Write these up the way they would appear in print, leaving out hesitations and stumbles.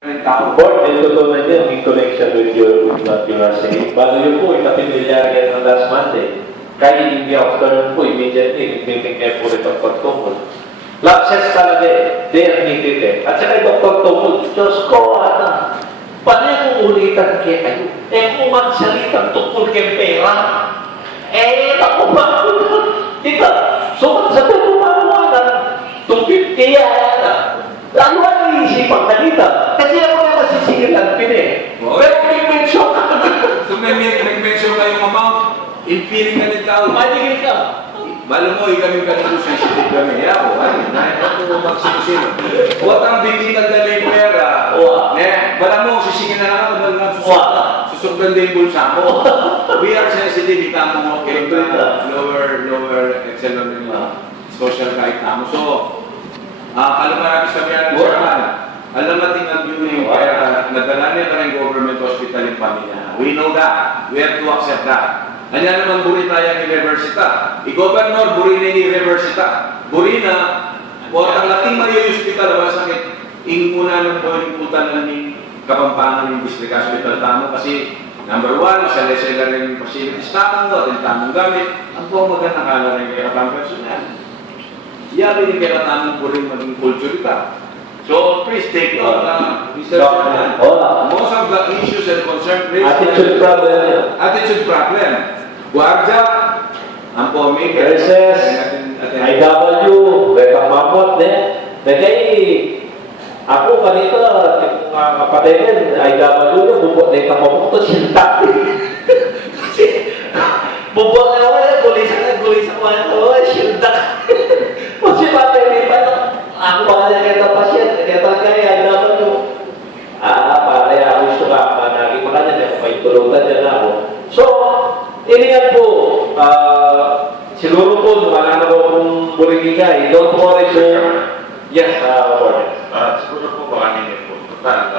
Board, and totoo na din, in connection with what you are saying. Bago yun po, ikapimilyar yan ng last Monday. Kaya in the afternoon po, immediately, nagbimbigay po rin ang pagtungkol. Lapses talaga eh. They admitted eh. At saka itong pagtungkol, Diyos ko, paano yung ulitan kay kayo? Kung magsalitang tungkol kay pera, ako ba? Diba? So, sa pagkumakuanan, 250 yan. Ano ang iisipang kanita? Kasi ako yung masisigilan pin Pero may mention ka. So may mention kayong amount, in feeling na nito. Manigil ka. Balo mo, kami kanito sensitive kami. Ako, ito magsisin. Huwag ang bibitan na yung pera. Bala mo, sisingin na lang ako. Susugdan din yung bulsa mo. We are sensitive. Ita mo, okay, lower excellent social kahit na mo. So, kalau marami sabihan ng Sherman, alam natin ang yun yung kaya nadala niya na yung government hospital yung pamilya. We know that. We have to accept that. Anya naman buri tayo ni Reversita. I-governor, buri na ni Reversita. Buri na, huwag ang lating Maria Hospital, wala sakit, muna ng puliputan na ni Kapampangan ng District Hospital tamo kasi number one, sala-sala rin yung facilities tamo at yung tamong gamit. Ang po magandang kala rin kaya kapang personal. Yabi din kaya tamong po rin maging culture ka. So, please take note, Mr. Chairman. Most of the issues and concerns raised Attitude problem. attitude problem. Guardia, ang POMIC, Versus IW, Betang Mamot, ako kanito, mga kapatid, IW yung bubot na itang mamot ito, sintak. Kasi, bubot na ako, gulisan ko, sintak. Kasi patay pa ito, ako pa kanya kita pasyen, kita kaya IW. Pare, ako gusto ka, naging pa kanya, may tulutan dyan ako. So, iniyan po, siguro po, wala na po kung buligigay. Don't worry po. Yes, Warren. Siguro po baka ninyo po, total,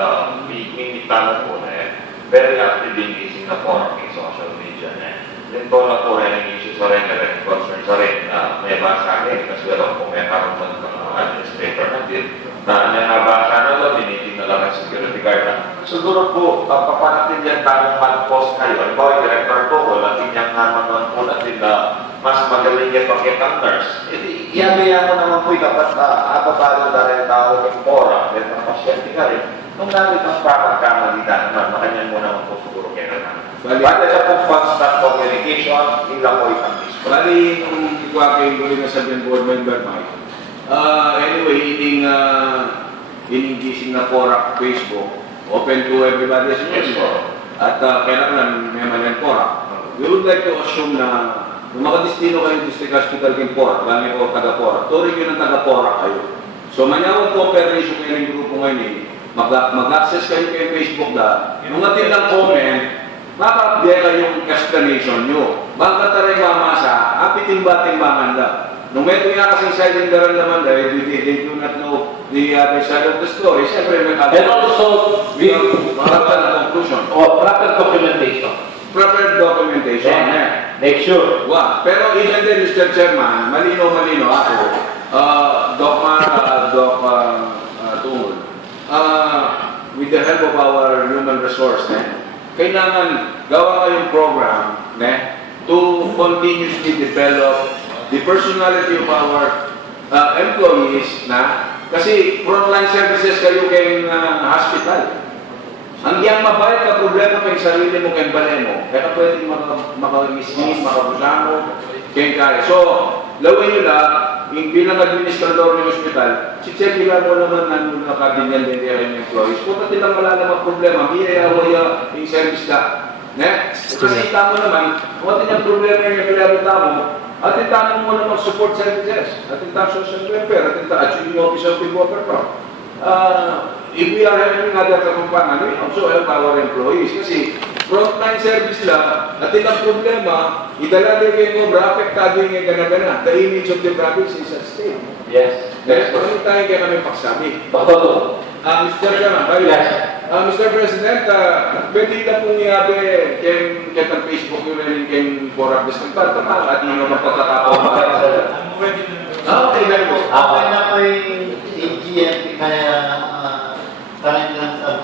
may tanong po na very active in Singapore in social media Then po na po rin ang issues sa rin, concerns sa rin, may basa rin, kasi alam po may karungan ng administrator na din, na nabasa na doon, dinitin na lang ang security guard na. Siguro po, papanatin yan tayong man-post kayo. Halimbawa, yung director po, wala din yung naman po natin na mas magaling yung pakitang nurse. Iyabiyan mo naman po, dapat ababalo na rin tao ng fora, at ang pasyente ka rin. Nung namin ang pamagkamalitan naman, makanyan mo naman po siguro kaya naman. Bali sa pong constant communication, hindi lang po isang disco. Bali, kung ikuha kayo na sabihin board member, Mike. Anyway, ining Singapore Facebook, open to everybody as well. At kailangan may manan Pora. We would like to assume na kung makadistino kayo District Hospital ng Pora, lami ko taga-Pora, turing yun ang taga-Pora kayo. So, manyawag cooperation kayo ng grupo ngayon mag-access kayo kay Facebook na, nung atin lang comment, mapapagaya kayong explanation nyo. Bangka taray mamasa, apiting-bating-bangan lang. Nung may tuya kasing side ng daran naman dahil they do not know the other side of the story, siyempre may And also, proper conclusion. proper documentation. Proper documentation. Make sure. Wow. Pero even then, Mr. Chairman, malino ako, Tungol, with the help of our human resource, kailangan gawa kayong program to continuously develop the personality of our employees kasi frontline services kayo kayong hospital. Hanggang mabayad ka problema kayong sarili mo kayong balay mo, kaya pwede makagising, makabusano, kayong kaya. So, laway nyo lang, yung bilang administrador ng hospital, si-check nila mo naman nandun nakabinyan din kaya yung employees. Kung pati lang wala namang problema, miyaya-waya yung service ka. Kasi tamo naman, kung pati niyang problema yung pinabita mo, atin tanong mo naman support services, atin tanong social welfare, atin tanong achieving office of the government. If we are having other kakumpangan, we also help our employees. Kasi frontline service lang, atin ang problema, idala din kayo mo, apektado yung gana-gana. The image of the province is at stake. Yes. Kaya tayo kaya kami pagsabi. Bakto. Mr. Chairman, Mr. President, pwede na pong iabi kaya Facebook yun rin kayong Board of District. Tama, at yun naman pagkakataon. I'm ready to Okay, very good. Okay na po yung CGMP kaya current lang sa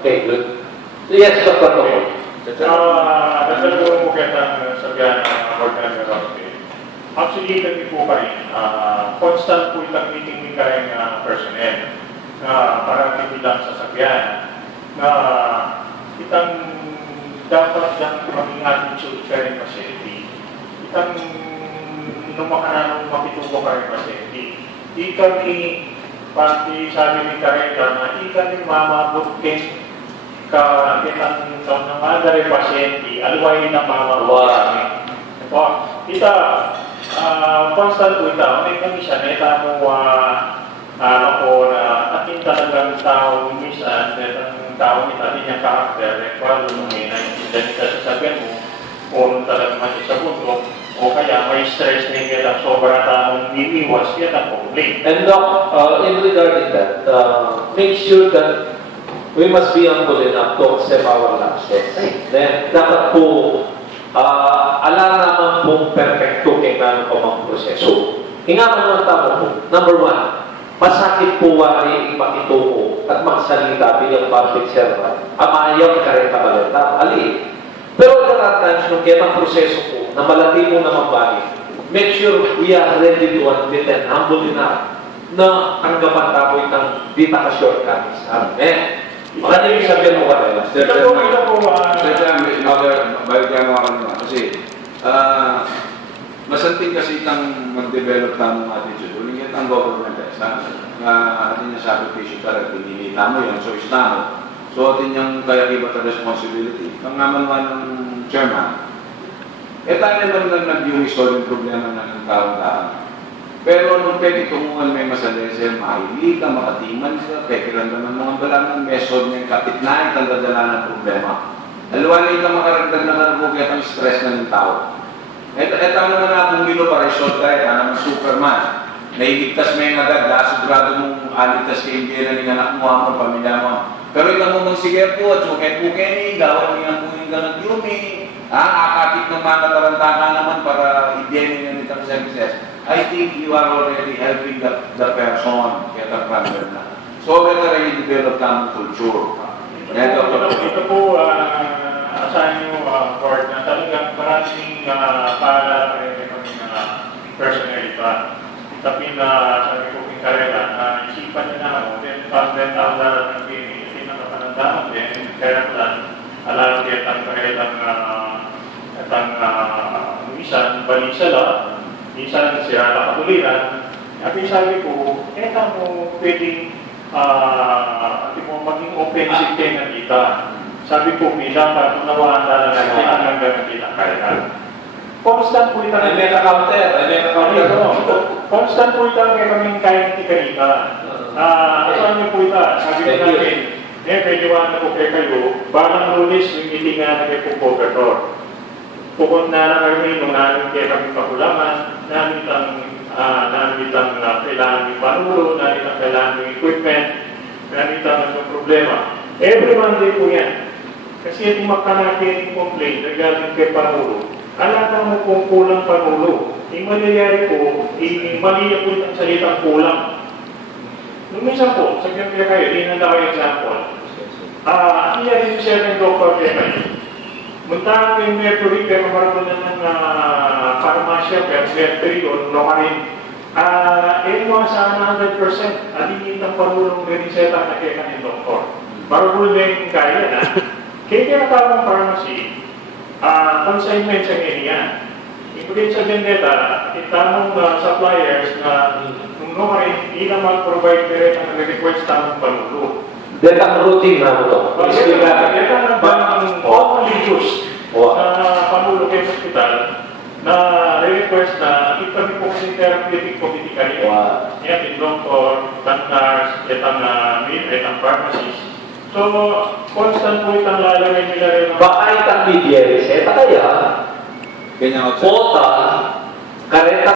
Okay, good. So yes, Dr. Tomo. Dasal po mo kitang sabihan ng board member Roque. Actually, kami po pa rin. Constant po itang meeting ka rin personnel. Para hindi lang sasakyan. Itang dapat lang maging attitude ka rin facility. Itang numakanang mapitubo ka rin facility. Di kami, pati sabi ni Kareka na di kami mamabutkin kitang ng mga dari pasyente, alwayin ang mamabutkin kami. Kita, constant po ito, may kami siya, neta mo, ako na ating talagang tao, minsan, netang tao nita, ating yung karakter, kwalo nung may naiintindihan nita sa sabihan mo, kung talagang mati sa bundok, o kaya may stress na kita, sobra taong niliwas, yan ang problem. And Doc, in regarding that, make sure that we must be humble enough to accept our losses. Then, dapat po, ala naman pong perfecto kay gano'n pa mga proseso. Hingaman ng tao po, number one, masakit po wari ipakitungo at magsalita bilang public servant. Amayaw ka rin kabalita. Ali. Pero there are times nung kaya ng proseso po, na malati mo na mabalik, make sure we are ready to admit and humble enough na ang gapan itang di naka-shortcuts. Amen. Mga nyo yung sabihin mo ka rin. Sir, Ito po, balik mo ako naman. Kasi, masanting kasi itang mag-develop ng attitude. Uling yan ang government. Atin yung sacrifice ka rin, pinilita mo yan, so isnamo. So, atin yung kaya iba ta responsibility. Ang naman ng chairman, tayo naman lang nag-yung yung problema ng taong-taong. Pero nung pwede tungungan may masalesel, mahili ka, makatiman ka, pekiran naman mga balang ng method niya, kapit na ang dadala ng problema. Alwala ka makaragdag na karabugit ang stress na ng tao. Ito naman akong gilo para result tayo, naman Superman. Nailigtas mo yung agad, sigurado mong aligtas kay Impera ng anak mo, ang pamilya mo. Pero ikaw mo mong sige po, at suket-buket gawin niya po yung ganag yumi. Akakit ng mga tarantakan naman para ibigay niya nitong services. I think you are already helping the person get a problem na. So, better ay develop ng culture. Ito po, asahan nyo, board, na talagang maraming para rin personnel ito. Tapi na sabi ko kong karela, na isipan niya na ako, then pag tao na ng pinakapanandaan, then kaya lang, alam niya ang karelang minsan balisa lang, minsan sira na katuliran. Sabi ko, mo pwedeng maging offensive kayo na kita. Sabi ko, minsan unawaan na lang natin hanggang kita kaya. Constant po ito. I make a counter. Constant po ito kaya kaming kaya ng tikarita. Asahan niyo po ito. Sabi ko natin, pwede po kayo, parang Lunes, yung meeting nga na kayo po gobertor. Pupunta na kami nung namin kaya kami pakulaman, namin ang kailangan ng panulo, namin ang kailangan ng equipment, namin ang problema. Every Monday po yan. Kasi yung makanakin yung complaint na galing kay panulo, alata mo kung kulang panulo. Yung mangyayari po, mali po ang salitang kulang. Nung minsan po, sabihan kaya kayo, hindi na kayo example. Nangyayari siya ng doktor kaya kayo. Munta kayo Mercury, kaya mamarapon na ng pharmacia, pero Mercury o Locarin. Mga sana 100%, alingin ng panulong reniseta na kaya kanyang doktor. Marapon na yung kaya na. Kaya tinatawang pharmacy, consignment sa ganyan. Ibigay sa vendetta, itamong suppliers na nung Locarin, hindi na mag-provide direct ang request tamong panulo. Dahil ang routine na mo ito. Dahil ang only use na panulo kayo sa hospital na request na kami po kasi therapeutic committee kayo. Yan, yung doctor, nurse, itang pharmacist. So, constant po itang lalagay nila rin. Baka itang media reseta kaya, Ganyan ako. quota, kareta